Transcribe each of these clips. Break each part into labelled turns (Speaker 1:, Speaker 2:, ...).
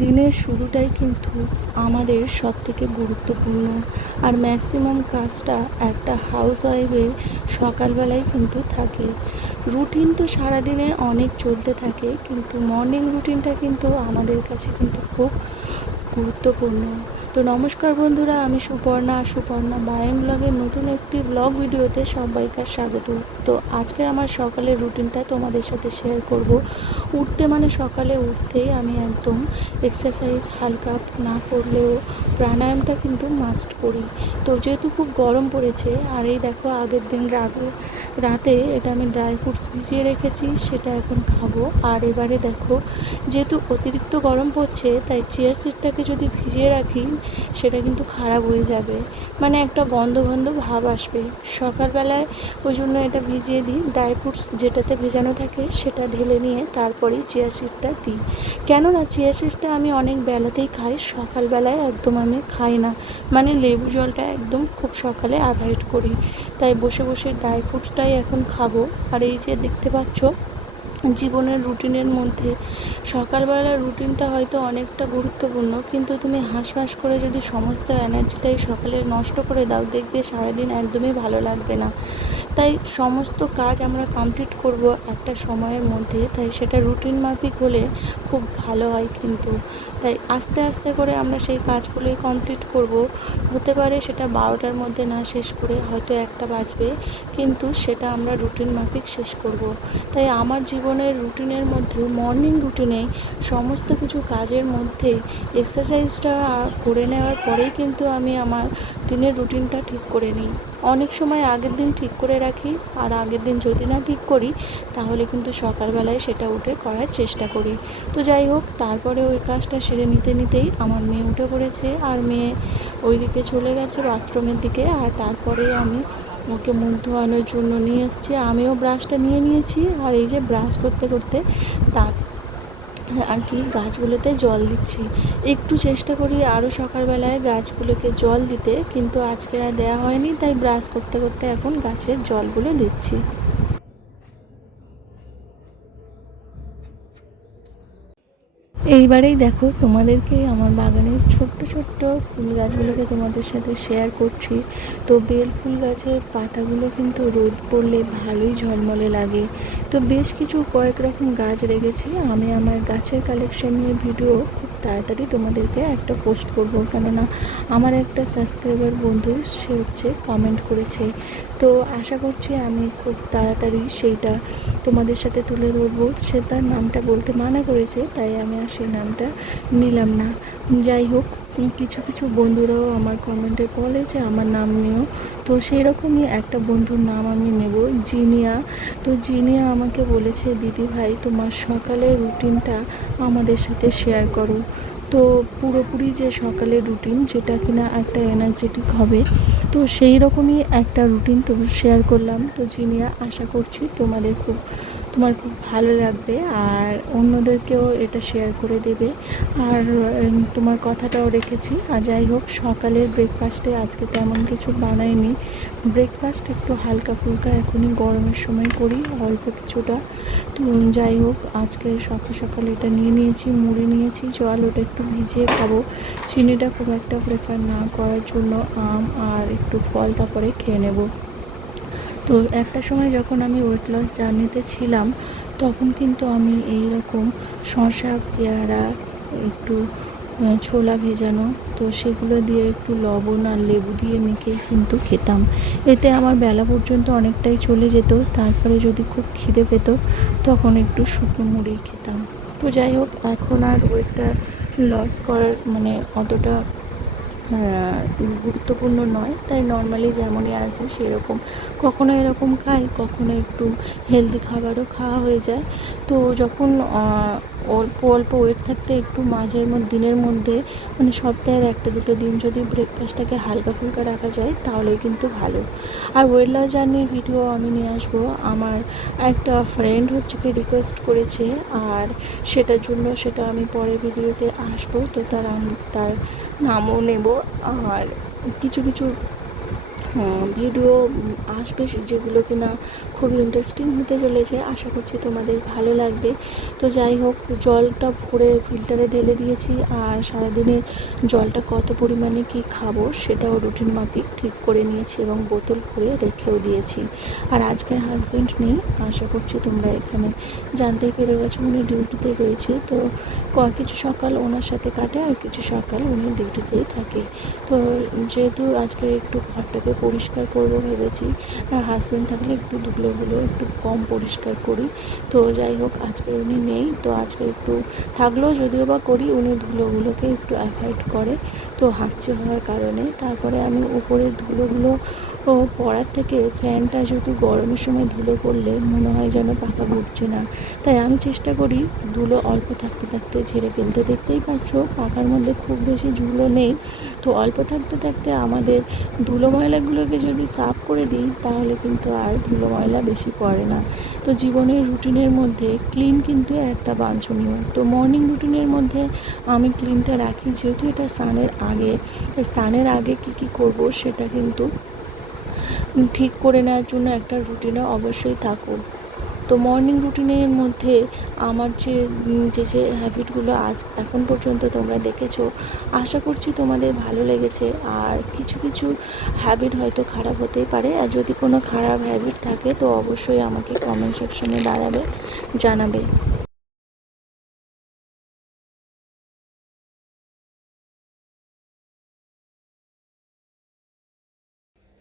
Speaker 1: দিনের শুরুটাই কিন্তু আমাদের সব থেকে গুরুত্বপূর্ণ। আর ম্যাক্সিমাম কাজটা একটা হাউস ওয়াইফের সকালবেলায় কিন্তু থাকে। রুটিন তো সারাদিনে অনেক চলতে থাকে, কিন্তু মর্নিং রুটিনটা কিন্তু আমাদের কাছে কিন্তু খুব গুরুত্বপূর্ণ। তো নমস্কার বন্ধুরা, আমি সুপর্ণা। সুপর্ণা বায়ন ব্লগের নতুন একটি ব্লগ ভিডিওতে সবাইকার স্বাগত। তো আজকে আমার সকালের রুটিনটা তোমাদের সাথে শেয়ার করব। উঠতে মানে সকালে উঠতেই আমি একদম এক্সারসাইজ হালকা না করলেও প্রাণায়ামটা কিন্তু মাস্ট করি। তো যেহেতু খুব গরম পড়েছে, আর এই দেখো আগের দিন রাগে, রাতে এটা আমি ড্রাই ফ্রুটস ভিজিয়ে রেখেছি, সেটা এখন খাব। আর এবারে দেখো, যেহেতু অতিরিক্ত গরম পড়ছে, তাই চেয়ার সিটটাকে যদি ভিজিয়ে রাখি, সেটা কিন্তু খারাপ হয়ে যাবে। মানে একটা গন্ধ গন্ধ ভাব আসবে। সকালবেলায় ওই জন্য এটা ভিজিয়ে দিই ড্রাই ফ্রুটস যেটাতে ভেজানো থাকে সেটা ঢেলে নিয়ে তারপরেই চিয়া সিডটা দিই। কেননা চিয়া সিডটা আমি অনেক বেলাতেই খাই, সকালবেলায় একদম আমি খাই না। মানে লেবু জলটা একদম খুব সকালে অ্যাভয়েড করি। তাই বসে বসে ড্রাই ফ্রুটসটাই এখন খাব। আর এই যে দেখতে পাচ্ছ, জীবনের রুটিনের মধ্যে সকালবেলার রুটিনটা হয়তো অনেকটা গুরুত্বপূর্ণ, কিন্তু তুমি হাঁসফাঁস করে যদি সমস্ত এনার্জিটাই সকালে নষ্ট করে দাও, দেখবে সারাদিন একদমই ভালো লাগবে না। তাই সমস্ত কাজ আমরা কমপ্লিট করব একটা সময়ের মধ্যে, তাই সেটা রুটিন মাফিক হলে খুব ভালো হয় কিন্তু। তাই আস্তে আস্তে করে আমরা সেই কাজগুলোই কমপ্লিট করব। হতে পারে সেটা বারোটার মধ্যে না শেষ করে হয়তো একটা বাজবে, কিন্তু সেটা আমরা রুটিন মাফিক শেষ করব। তাই আমার জীবনের রুটিনের মধ্যে মর্নিং রুটিনে সমস্ত কিছু কাজের মধ্যে এক্সারসাইজটা করে নেওয়ার পরেই কিন্তু আমি আমার দিনের রুটিনটা ঠিক করে নিই। অনেক সময় আগের দিন ঠিক করে রাখি, আর আগের দিন যদি না ঠিক করি, তাহলে কিন্তু সকালবেলায় সেটা উঠে করার চেষ্টা করি। তো যাই হোক তারপরে ওই কাজটা সেরে নিতে নিতেই আমার মেয়ে উঠে পড়েছে আর মেয়ে ওই দিকে চলে গেছে বাথরুমের দিকে আর তারপরে আমি ওকে মুখ ধোয়ানোর জন্য নিয়ে এসেছি। আমিও ব্রাশটা নিয়ে নিয়েছি আর এই যে ব্রাশ করতে করতে দাঁত আর কি গাছগুলোতে জল দিচ্ছি। একটু চেষ্টা করি আরও সকালবেলায় গাছগুলোকে জল দিতে কিন্তু আজকে আর দেওয়া হয়নি, তাই ব্রাশ করতে করতে এখন গাছের জলগুলো দিচ্ছি। এইবারেই দেখো তোমাদেরকে আমার বাগানের ছোট্ট ছোট্ট ফুল গাছগুলোকে তোমাদের সাথে শেয়ার করছি। তো বেল ফুল গাছের পাতাগুলো কিন্তু রোদ পড়লে ভালোই ঝলমলে লাগে। তো বেশ কিছু কয়েক রকম গাছ রেখেছি। আমি আমার গাছের কালেকশন নিয়ে ভিডিও খুব তাড়াতাড়ি তোমাদেরকে একটা পোস্ট করব। কেননা আমার একটা সাবস্ক্রাইবার বন্ধু, সে হচ্ছে কমেন্ট করেছে। তো আশা করছি আমি খুব তাড়াতাড়ি সেইটা তোমাদের সাথে তুলে ধরবো। সে তার নামটা বলতে মানা করেছে, তাই আমি আর সেই নামটা নিলাম না। যাই হোক কিছু কিছু বন্ধুরাও আমার কমেন্টে বলে যে আমার নাম নিও। তো সেই রকমই একটা বন্ধুর নাম আমি নেব, জিনিয়া। তো জিনিয়া আমাকে বলেছে, দিদি ভাই, তোমার সকালের রুটিনটা আমাদের সাথে শেয়ার করো। তো পুরোপুরি যে সকালের রুটিন, যেটা কিনা একটা এনার্জেটিক হবে, তো সেই রকমই একটা রুটিন তো শেয়ার করলাম। তো জিনিয়া, আশা করছি তোমাদের খুব তোমার খুব ভালো লাগবে আর অন্যদেরকেও এটা শেয়ার করে দেবে। আর তোমার কথাটাও রেখেছি। আর যাই হোক, সকালের ব্রেকফাস্টে আজকে তেমন কিছু বানাইনি। ব্রেকফাস্ট একটু হালকা ফুলকা এখনই গরমের সময় করি, অল্প কিছুটা। তো যাই হোক, আজকে সকাল সকাল এটা নিয়ে নিয়েছি, মুড়ি নিয়েছি, জল ওটা একটু ভিজিয়ে খাব। চিনিটা খুব একটা প্রেফার না করার জন্য আম আর একটু ফল তারপরে খেয়ে নেব। তো একটা সময় যখন আমি ওয়েট লস জার্নিতে ছিলাম, তখন কিন্তু আমি এই রকম শসা, পেয়ারা, একটু ছোলা ভেজানো, তো সেগুলো দিয়ে একটু লবণ আর লেবু দিয়ে মেখে কিন্তু খেতাম। এতে আমার বেলা পর্যন্ত অনেকটাই চলে যেত, তারপরে যদি খুব খিদে পেত, তখন একটু শুকনো মুড়ি খেতাম। তো যাই হোক, এখন আর ওয়েটটা লস করার মানে অতটা গুরুত্বপূর্ণ নয়। তাই নর্মালি যেমনই আছে সেরকম কখনো এরকম খাই, কখনো একটু হেলদি খাবারও খাওয়া হয়ে যায়। তো যখন অল্প অল্প ওয়েট থাকতে একটু মাঝের মধ্যে, দিনের মধ্যে মানে সপ্তাহের একটা, দুটো দিন যদি ব্রেকফাস্টটাকে হালকা ফুলকা রাখা যায়, তাহলেই কিন্তু ভালো। আর ওয়েট লস জার্নির ভিডিও আমি নিয়ে আসব। আমার একটা ফ্রেন্ড হচ্ছে কি রিকোয়েস্ট করেছে, আর সেটার জন্য সেটা আমি পরের ভিডিওতে আসব। তো তার তার নামও নেব। আর কিছু কিছু ভিডিও আসবে যেগুলো কিনা খুবই ইন্টারেস্টিং হতে চলেছে, আশা করছি তোমাদের ভালো লাগবে। তো যাই হোক, জলটা ভরে ফিল্টারে ঢেলে দিয়েছি আর সারাদিনের জলটা কত পরিমাণে কি খাব সেটাও রুটিন মাফিক ঠিক করে নিয়েছি এবং বোতল করে রেখেও দিয়েছি। আর আজকের হাজব্যান্ড নেই, আশা করছি তোমরা এখানে জানতেই পেরে গেছো, উনি ডিউটিতে রয়েছে। তো কিছু সকাল ওনার সাথে কাটে আর কিছু সকাল উনি ডিউটিতেই থাকে। তো যেহেতু আজকে একটু ঘরটাকে পরিষ্কার করব ভেবেছি। আর হাজব্যান্ড থাকলে একটু ধুলোগুলো একটু কম পরিষ্কার করি। তো যাই হোক আজকে উনি নেই, তো আজকে একটু থাকলেও যদিও বা করি, উনি ধুলোগুলোকে একটু অ্যাভয়েড করে। তো হাঁচছে হওয়ার কারণে, তারপরে আমি উপরের ধুলোগুলো ও পড়ার থেকে ফ্যানটা যেহেতু গরমের সময় ধুলো পড়লে মনে হয় যেন পাখা ঘুরছে না। তাই আমি চেষ্টা করি ধুলো অল্প থাকতে থাকতে ঝেড়ে ফেলতে। দেখতেই পাচ্ছ, পাখার মধ্যে খুব বেশি ধুলো নেই। তো অল্প থাকতে থাকতে আমাদের ধুলো ময়লাগুলোকে যদি সাফ করে দিই, তাহলে কিন্তু আর ধুলো ময়লা বেশি পড়ে না। তো জীবনের রুটিনের মধ্যে ক্লিন কিন্তু একটা বাঞ্ছনীয়। তো মর্নিং রুটিনের মধ্যে আমি ক্লিনটা রাখি, যেহেতু এটা স্নানের আগে। তো স্নানের আগে কি কি করব সেটা কিন্তু ঠিক করে নেওয়ার জন্য একটা রুটিনে অবশ্যই থাকো তো মর্নিং রুটিনের মধ্যে আমার যে যে যে হ্যাবিটগুলো আজ, এখন পর্যন্ত তোমরা দেখেছ, আশা করছি তোমাদের ভালো লেগেছে। আর কিছু কিছু হ্যাবিট হয়তো খারাপ হতেই পারে। আর যদি কোনো খারাপ হ্যাবিট থাকে, তো অবশ্যই আমাকে কমেন্ট সেকশনে দাঁড়াবে, জানাবে।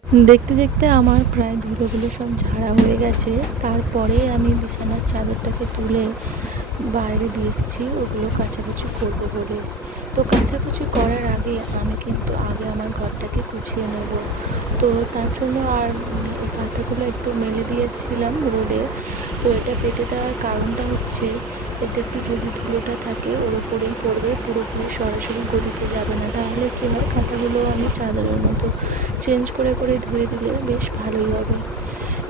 Speaker 1: দেখতে দেখতে আমার প্রায় ধুলোগুলো সব ঝাড়া হয়ে গেছে। তারপরে আমি বিছানার চাদরটাকে তুলে বাইরে দিয়ে এসেছি। ওগুলো কাচাকুচি করব বলে। তো কাচাকুচি করার আগে আমি কিন্তু আগে আমার ঘরটাকে গুছিয়ে নেব। তো তার জন্য আর কাঁথাগুলো একটু মেলে দিয়েছিলাম রোদে। তো এটা পেতে দেওয়ার কারণটা হচ্ছে এটা একটু যদি ধুলোটা থাকে, ওর উপরেই পড়বে, পুরোপুরি সরাসরি গদিতে যাবে না। তাহলে কী হয়? খাতাগুলো আমি চাদরের মতো চেঞ্জ করে করে ধুয়ে দিলে বেশ ভালোই হবে।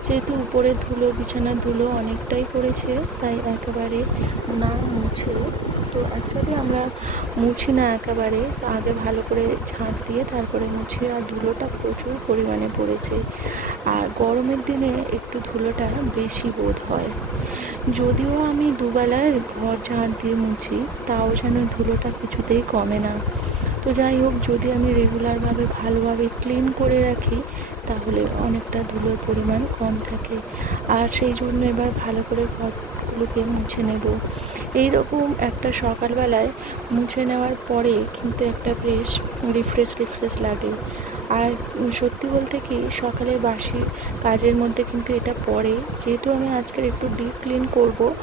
Speaker 1: যেহেতু উপরে ধুলো, বিছানার ধুলো অনেকটাই পড়েছে, তাই একেবারে না মুছে তো অ্যাকচুয়ালি আমরা মুছি না একেবারে আগে ভালো করে ঝাঁট দিয়ে তারপরে মুছি। আর ধুলোটা প্রচুর পরিমাণে পড়েছে। আর গরমের দিনে একটু ধুলোটা বেশি বোধ হয়। যদিও আমি দুবেলায় ঘর ঝাঁট দিয়ে মুছি, তাও যেন ধুলোটা কিছুতেই কমে না। তো যাই হোক, যদি আমি রেগুলারভাবে, ভালোভাবে ক্লিন করে রাখি, তাহলে অনেকটা ধুলোর পরিমাণ কম থাকে। আর সেই জন্য এবার ভালো করে ঘরগুলোকে মুছে নেব। এই রকম একটা সকালবেলায় মুছে নেওয়ার পরে কিন্তু একটা বেশ রিফ্রেশ রিফ্রেশ লাগে। আর সত্যি বলতে কি সকালে বাসি কাজের মধ্যে কিন্তু এটা পড়ে। যেহেতু আমি আজকের একটু ডিপ ক্লিন করব,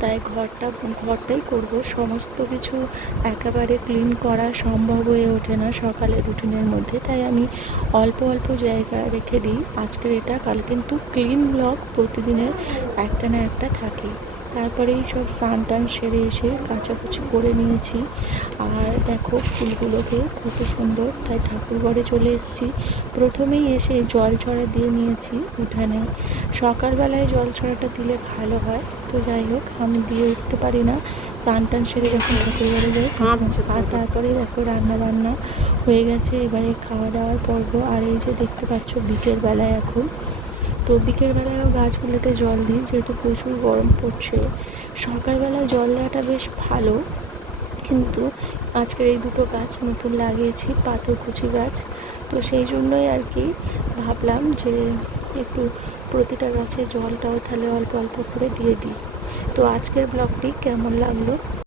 Speaker 1: তাই ঘরটা, ঘরটাই করব। সমস্ত কিছু একেবারে ক্লিন করা সম্ভব হয়ে ওঠে না সকালের রুটিনের মধ্যে। তাই আমি অল্প অল্প জায়গা রেখে দিই। আজকের এটা, কাল কিন্তু ক্লিন ব্লক প্রতিদিনের একটা না একটা থাকে। তারপরেই সব স্নান টান সেরে এসে কাচাকুচি করে নিয়েছি। আর দেখো ফুলগুলোকে কত সুন্দর তাই ঠাকুর ঘরে চলে এসেছি। প্রথমেই এসে জল ছড়া দিয়ে নিয়েছি উঠানে। সকালবেলায় জল ছড়াটা দিলে ভালো হয়। তো যাই হোক আমি দিয়ে উঠতে পারি না। স্নান টান সেরে যখন ঠাকুর ঘরে যাই আর তারপরে দেখো রান্না বান্না হয়ে গেছে। এবারে খাওয়া দাওয়ার পর্ব। আর এই যে দেখতে পাচ্ছ বিকেল বেলায় এখন তো বিকেলবেলায়ও গাছগুলোতে জল দিই, যেহেতু প্রচুর গরম পড়ছে। সকালবেলায় জল দেওয়াটা বেশ ভালো, কিন্তু আজকের এই দুটো গাছ নতুন লাগিয়েছি পাথরকুচি গাছ। তো সেই জন্যই আর কি ভাবলাম যে একটু প্রতিটা গাছে জলটাও তাহলে অল্প অল্প করে দিয়ে দিই। তো আজকের ব্লগটি কেমন লাগল?